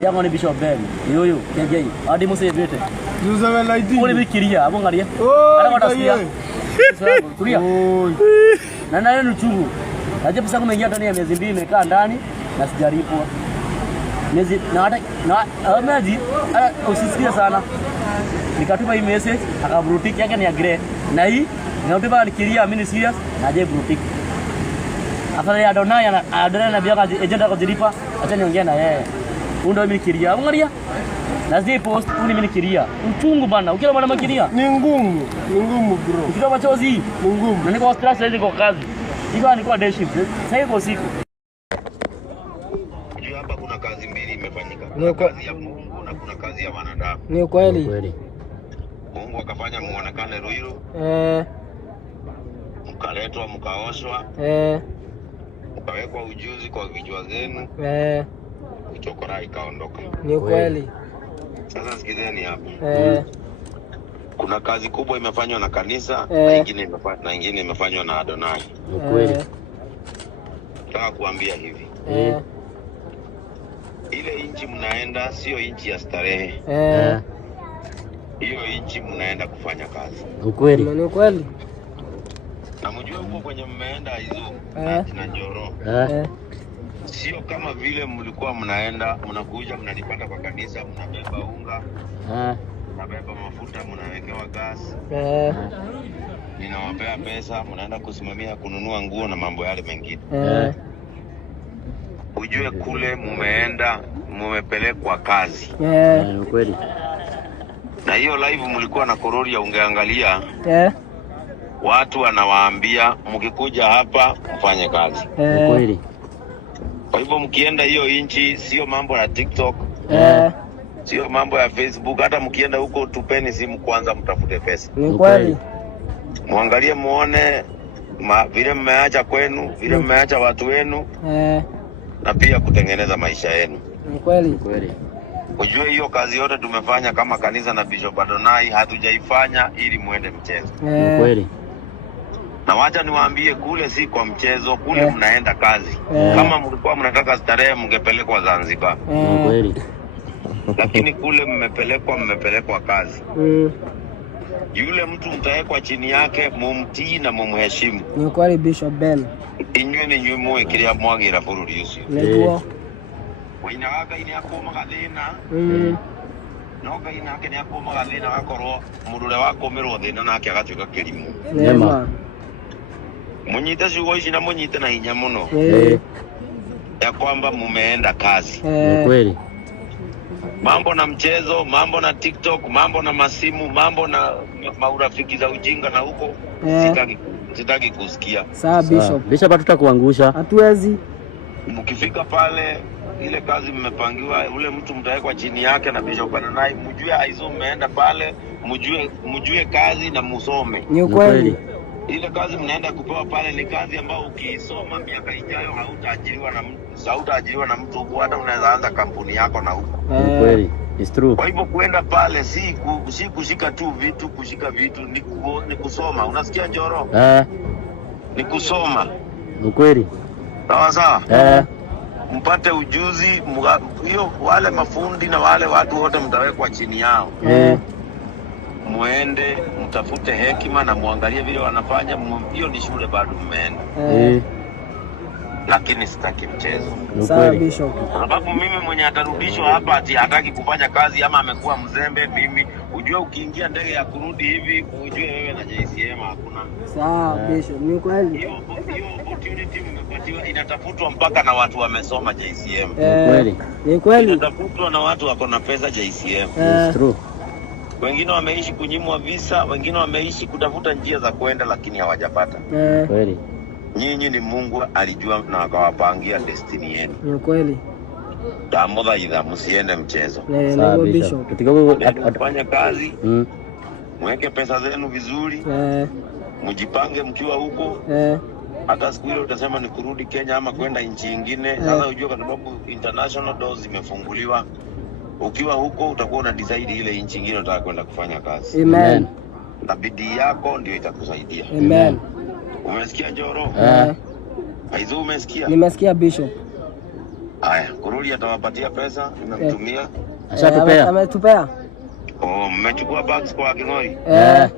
Yango ni Bishop Ben. Yoyo, KJ. Adi muse vete. Juza wala idi. Kule bikiria, abo ngalia. Ana kwa tasikia. Kuria. Na nayo ni chungu. Aje pesa kama ingia ndani ya miezi 2 imekaa ndani na sijaripwa. Miezi na hata na maji usisikie sana. Nikatuma hii message akabrutiki yake ni ya grey. Na hii ninatuma nikiria mimi serious na je brutiki. Afadhali Adonai na biaga agent akajilipa, acha niongee na yeye. Undo mimi kiria. Angalia. Lazima post mimi kiria. Uchungu bana. Ukila bana makiria. Ni ngumu bro. Ukitoa machozi ni ngumu. Na niko stress hizo kwa kazi. Hizo nilikuwa day shift. Sasa hiyo siku. Unajua hapa kuna kazi mbili imefanyika. Kuna kazi ya Mungu na kuna kazi ya wanadamu. Ni kweli. Mungu akafanya muonekane Ruiru. Mkaletwa mkaoshwa. Mkawekwa ujuzi kwa vichwa zenu. Chokora ikaondoka. Ni kweli. Sasa sikizeni hapa. Kuna kazi kubwa imefanywa na kanisa na ingine imefanywa na Adonai. Ni kweli. Nataka kuambia hivi. Ile inchi mnaenda sio inchi ya starehe. Hiyo inchi mnaenda kufanya kazi. Ni kweli. Ni kweli. Na mjue huko kwenye mmeenda hizo na Njoro. Sio kama vile mlikuwa mnaenda mnakuja mnanipata kwa kanisa mnabeba unga. Mnabeba mafuta mnawekewa gas. Ninawapea pesa mnaenda kusimamia kununua nguo na mambo yale mengine. Ujue kule mumeenda mumepelekwa kazi. Ni kweli. Na hiyo live mlikuwa na Kororia ungeangalia. Watu wanawaambia mkikuja hapa mfanye kazi. Ni kweli. Kwa hivyo mkienda hiyo inchi sio mambo ya TikTok. Sio mambo ya Facebook. Hata mkienda huko tupeni simu kwanza mtafute pesa. Ni kweli. Muangalie muone vile mmeacha kwenu, vile mmeacha watu wenu. Na pia kutengeneza maisha yenu. Ni kweli. Kweli. Ujue hiyo kazi yote tumefanya kama kanisa na Bishop Adonai hatujaifanya ili muende mchezo. Ni kweli. Na wacha niwaambie kule si kwa mchezo, kule mnaenda kazi. Kama mlikuwa mnataka starehe mngepelekwa Zanzibar. Ni kweli. Lakini kule mmepelekwa kazi. Yule mtu mtawekwa chini yake mumtii na mumheshimu. Ni kweli Bishop Ben. Inywe ni nyumo ikiria mwagira bururi ucio. Ndio. Wina waka ini akoma gathina. Noga inake ni akoma gathina gakorwo murure wako mirwo thina nake agatuika kirimu. Nema. Munyite ciugo ici na munyite na hinya muno. Ya kwamba mumeenda kazi. Ni kweli. Mambo na mchezo, mambo na TikTok, mambo na masimu, mambo na maurafiki za ujinga na huko sitaki kusikia. Sawa Bishop. Bishop hatutakuangusha. Hatuwezi. Mkifika pale ile kazi mmepangiwa, ule mtu mtawekwa chini yake na Bishop Adonai, mjue aizo mmeenda pale, mjue kazi na musome. Ni kweli. Ile kazi mnaenda kupewa pale ni kazi ambayo ukiisoma miaka ijayo hautaajiriwa na mtu huko, hata unaweza anza kampuni yako na huko. Ni kweli. It's true. Kwa hivyo kuenda pale si kushika tu vitu, kushika vitu ni kusoma. Unasikia Njoro? Ni kusoma. Ni kweli. Sawa. Mpate ujuzi hiyo, wale mafundi na wale watu wote mtawekwa chini yao. Muende mtafute hekima na muangalie vile wanafanya. Hiyo ni shule bado mmeenda. Lakini sitaki mchezo. Sawa Bishop. Kwa sababu mimi mwenye atarudishwa hapa ati hataki kufanya kazi ama amekuwa mzembe, mimi ujue ukiingia ndege ya kurudi hivi ujue wewe na JCM hakuna. Sawa Bishop. Ni kweli. Hiyo opportunity mmepatiwa inatafutwa mpaka na watu wamesoma JCM. Ni kweli. Ni kweli. Inatafutwa na watu wako na pesa JCM. It's true. Wengine wameishi kunyimwa visa, wengine wameishi kutafuta njia za kwenda lakini hawajapata. Kweli. Nyinyi ni Mungu alijua na akawapangia destiny yenu. Ni kweli. Tamothaitha msiende mchezo. Sawa Bishop. Fanya kazi. Mweke pesa zenu vizuri. Mjipange mkiwa huko. Hata siku ile utasema ni kurudi Kenya ama kwenda nchi nyingine. Sasa ujue kwa sababu international doors zimefunguliwa. Ukiwa huko utakuwa una decide ile nchi nyingine unataka kwenda kufanya kazi. Amen. Na bidii yako ndio itakusaidia. Amen. Umesikia Njoro? Aizo umesikia? Nimesikia Bishop. Haya, kurudi atawapatia pesa, nimemtumia. Ashatupea. Ametupea. Oh, mmechukua bags kwa King'ori? Eh.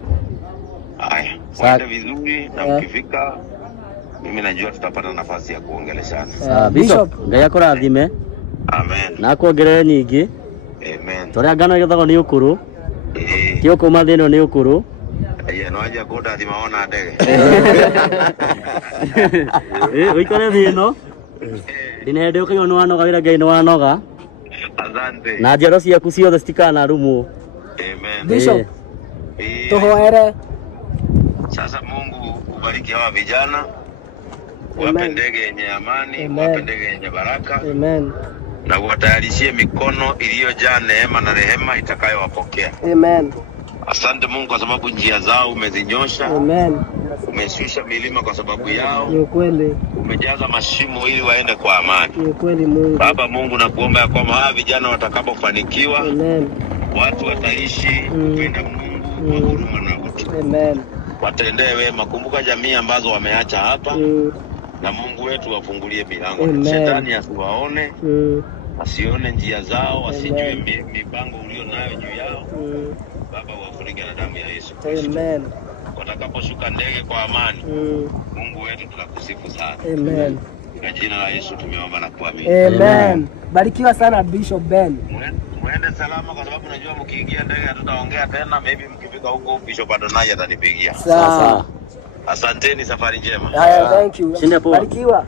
Haya, mwende vizuri na mkifika mimi najua tutapata nafasi ya kuongeleshana. Bishop, Ngai akurathime. Amen. Na kuongerere nyingi. Amen. Toria ngano igethagwo ni ukuru. Ti ukuma thino ni ukuru. Ye no aje kuda thima ona ndege. Uikare thino. Ndine hende ukiyo no anoga wira Ngai no anoga. Asante. Na njero ciaku ciothe citikana rumu. Amen. Bishop. Tuhoere. Sasa Mungu ubariki hawa vijana. Wape ndege yenye amani, wape ndege yenye baraka. Amen. Na watayarishie mikono iliyojaa neema na rehema itakayowapokea. Amen. Asante Mungu kwa sababu njia zao umezinyosha. Amen. Umeshusha milima kwa sababu yao. Ni kweli. Umejaza mashimo ili waende kwa amani. Ni kweli Mungu. Baba Mungu, nakuomba ya kwamba hawa vijana watakapofanikiwa, Amen, watu wataishi kupenda Mungu kwa huruma na utu. Amen. Watendee wema. Kumbuka jamii ambazo wameacha hapa. Na Mungu wetu wafungulie milango. Shetani asiwaone. Asione njia zao, asijue mipango ulio nayo juu yao. Baba, wafunike na damu ya Yesu Kristo. Amen. Watakaposhuka ndege kwa amani. Mungu wetu tunakusifu sana. Amen. Kwa jina la Yesu tumeomba na kuamini. Amen. Barikiwa sana Bishop Ben. Muende salama kwa sababu najua mkiingia ndege hatutaongea tena, maybe mkifika huko Bishop Adonai atanipigia. Sawa. Asanteni, safari njema. Thank you. Barikiwa.